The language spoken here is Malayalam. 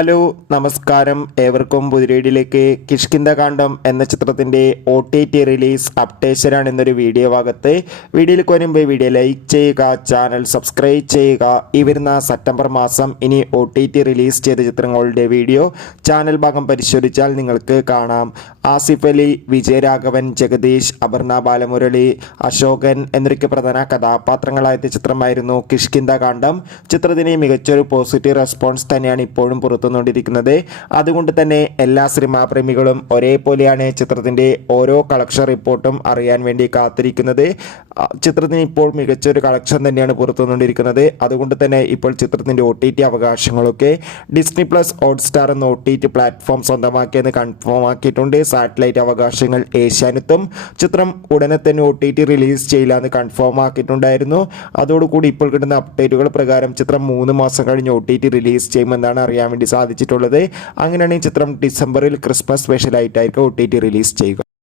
ഹലോ നമസ്കാരം, ഏവർക്കും പുതിരേഡിയിലേക്ക്. കിഷ്കിന്ധകാണ്ഡം എന്ന ചിത്രത്തിൻ്റെ OTT റിലീസ് അപ്ഡേഷനാണ് എന്നൊരു വീഡിയോ ഭാഗത്ത്. വീഡിയോയിൽ വരുമ്പോൾ വീഡിയോ ലൈക്ക് ചെയ്യുക, ചാനൽ സബ്സ്ക്രൈബ് ചെയ്യുക. ഈ വരുന്ന സെപ്റ്റംബർ മാസം ഇനി OTT റിലീസ് ചെയ്ത ചിത്രങ്ങളുടെ വീഡിയോ ചാനൽ ഭാഗം പരിശോധിച്ചാൽ നിങ്ങൾക്ക് കാണാം. ആസിഫ് അലി, വിജയരാഘവൻ, ജഗദീഷ്, അപർണ ബാലമുരളി, അശോകൻ എന്നൊക്കെ പ്രധാന കഥാപാത്രങ്ങളായ ചിത്രമായിരുന്നു കിഷ്കിന്ധകാണ്ഡം. ചിത്രത്തിന് മികച്ചൊരു പോസിറ്റീവ് റെസ്പോൺസ് തന്നെയാണ് ഇപ്പോഴും പുറത്തുകൊണ്ടിരിക്കുന്നത്. അതുകൊണ്ട് തന്നെ എല്ലാ സിനിമാ പ്രേമികളും ഒരേപോലെയാണ് ചിത്രത്തിൻ്റെ ഓരോ കളക്ഷൻ റിപ്പോർട്ടും അറിയാൻ വേണ്ടി കാത്തിരിക്കുന്നത്. ചിത്രത്തിന് ഇപ്പോൾ മികച്ചൊരു കളക്ഷൻ തന്നെയാണ് പുറത്തുകൊണ്ടിരിക്കുന്നത്. അതുകൊണ്ട് തന്നെ ഇപ്പോൾ ചിത്രത്തിൻ്റെ OTT അവകാശങ്ങളൊക്കെ ഡിസ്നി പ്ലസ് ഹോട്ട്സ്റ്റാർ എന്ന OTT പ്ലാറ്റ്ഫോം സ്വന്തമാക്കിയെന്ന് കൺഫേം ആക്കിയിട്ടുണ്ട്. സാറ്റലൈറ്റ് അവകാശങ്ങൾ ഏഷ്യാനെറ്റും ചിത്രം ഉടനെ തന്നെ OTT റിലീസ് ചെയ്യില്ല എന്ന് കൺഫേം ആക്കിയിട്ടുണ്ടായിരുന്നു. അതോടുകൂടി ഇപ്പോൾ കിട്ടുന്ന അപ്ഡേറ്റുകൾ പ്രകാരം ചിത്രം 3 മാസം കഴിഞ്ഞ് OTT റിലീസ് ചെയ്യുമെന്നാണ് അറിയാൻ വേണ്ടി സാധിച്ചിട്ടുള്ളത്. അങ്ങനെയാണ് ഈ ചിത്രം ഡിസംബറിൽ ക്രിസ്മസ് സ്പെഷ്യലായിട്ടായിരിക്കും OTT റിലീസ് ചെയ്യുക.